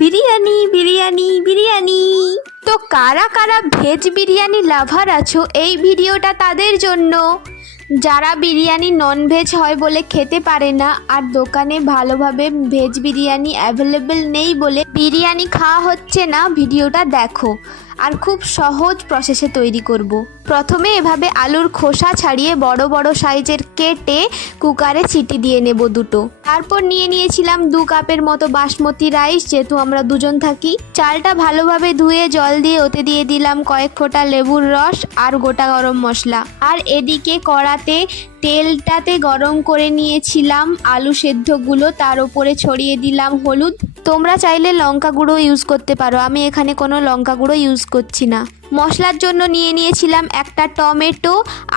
বিরিয়ানি বিরিয়ানি বিরিয়ানি। তো কারা কারা ভেজ বিরিয়ানি লাভার আছো, এই ভিডিওটা তাদের জন্য। যারা বিরিয়ানি ননভেজ হয় বলে খেতে পারে না, আর দোকানে ভালোভাবে ভেজ বিরিয়ানি অ্যাভেলেবেল নেই বলে বিরিয়ানি খাওয়া হচ্ছে না, ভিডিওটা দেখো। আর খুব সহজ প্রসেসে তৈরি করব। প্রথমে এভাবে আলুর খোসা ছাড়িয়ে বড় বড় সাইজের কেটে কুকারে সিটি দিয়ে নেব দুটো। তারপর নিয়েছিলাম 2 কাপের মতো বাসমতি রাইস, যেহেতু আমরা দুজন থাকি। চালটা ভালোভাবে ধুয়ে জল দিয়ে ওতে দিয়ে দিলাম কয়েক ফোঁটা লেবুর রস আর গোটা গরম মশলা। আর এদিকে কড়াতে তেলটাতে গরম করে নিয়েছিলাম আলু সেদ্ধগুলো, তার উপরে ছড়িয়ে দিলাম হলুদ। তোমরা চাইলে লঙ্কা গুঁড়ো ইউজ করতে পারো, আমি এখানে কোনো লঙ্কা গুঁড়ো ইউজ করছি না। মশলার জন্য নিয়েছিলাম একটা টমেটো,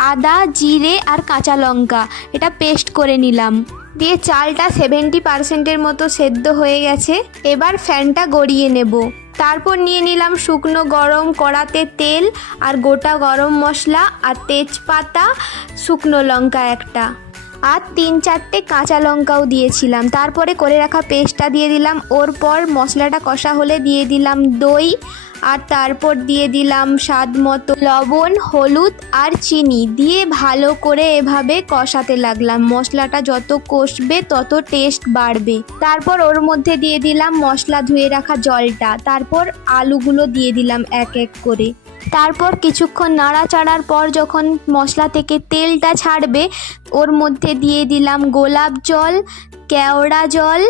আদা, জিরে আর কাঁচা লঙ্কা, এটা পেস্ট করে নিলাম। দিয়ে চালটা 70% মতো সেদ্ধ হয়ে গেছে, এবার ফ্যানটা গড়িয়ে নেব। তারপর নিয়ে নিলাম শুকনো গরম কড়াতে তেল আর গোটা গরম মশলা আর তেজপাতা, শুকনো লঙ্কা একটা, আর 3-4টে কাঁচা লঙ্কাও দিয়েছিলাম। তারপরে করে রাখা পেস্টটা দিয়ে দিলাম। ওর পর মশলাটা কষা হলে দিয়ে দিলাম দই, আর তারপর দিয়ে দিলাম স্বাদ মতো লবণ, হলুদ আর চিনি দিয়ে ভালো করে এভাবে কষাতে লাগলাম। মশলাটা যত কষবে তত টেস্ট বাড়বে। তারপর ওর মধ্যে দিয়ে দিলাম মশলা ধুয়ে রাখা জলটা, তারপর আলুগুলো দিয়ে দিলাম এক এক করে। তারপর কিছুক্ষণ নাড়াচাড়ার পর যখন মশলা থেকে তেলটা ছাড়বে, ওর মধ্যে দিয়ে দিলাম গোলাপ জল, কেওড়া জল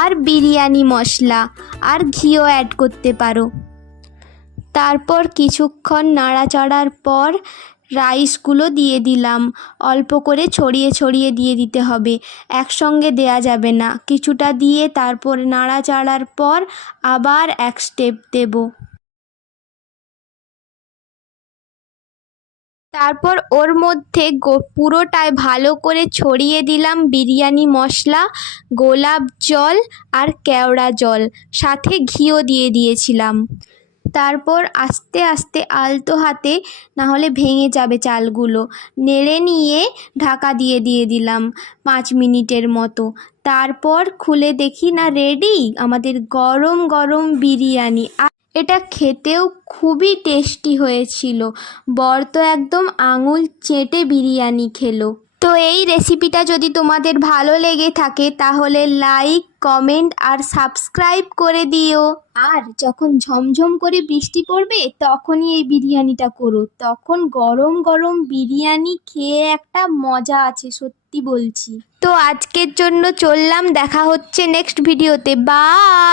আর বিরিয়ানি মশলা, আর ঘিও অ্যাড করতে পারো। তারপর কিছুক্ষণ নাড়াচাড়ার পর রাইসগুলো দিয়ে দিলাম। অল্প করে ছড়িয়ে ছড়িয়ে দিয়ে দিতে হবে, একসঙ্গে দেয়া যাবে না। কিছুটা দিয়ে তারপর নাড়াচাড়ার পর আবার এক স্টেপ দেব। তারপর ওর মধ্যে পুরোটায় ভালো করে ছড়িয়ে দিলাম বিরিয়ানি মশলা, গোলাপ জল আর কেওড়া জল, সাথে ঘিও দিয়ে দিয়েছিলাম। তারপর আস্তে আস্তে আলতো হাতে, না হলে ভেঙে যাবে চালগুলো, নেড়ে নিয়ে ঢাকা দিয়ে দিলাম 5 মিনিটের মতো। তারপর খুলে দেখি না, রেডি আমাদের গরম গরম বিরিয়ানি। এটা খেতেও খুবই টেস্টি হয়েছিল। বর তো একদম আঙুল চেটে বিরিয়ানি খেলো। তো এই রেসিপিটা যদি তোমাদের ভালো লেগে থাকে তাহলে লাইক, কমেন্ট আর সাবস্ক্রাইব করে দিও। আর যখন ঝমঝম করে বৃষ্টি পড়বে তখনই এই বিরিয়ানিটা করো, তখন গরম গরম বিরিয়ানি খেয়ে একটা মজা আছে, সত্যি বলছি। তো আজকের জন্য চললাম, দেখা হচ্ছে নেক্সট ভিডিওতে। বাই।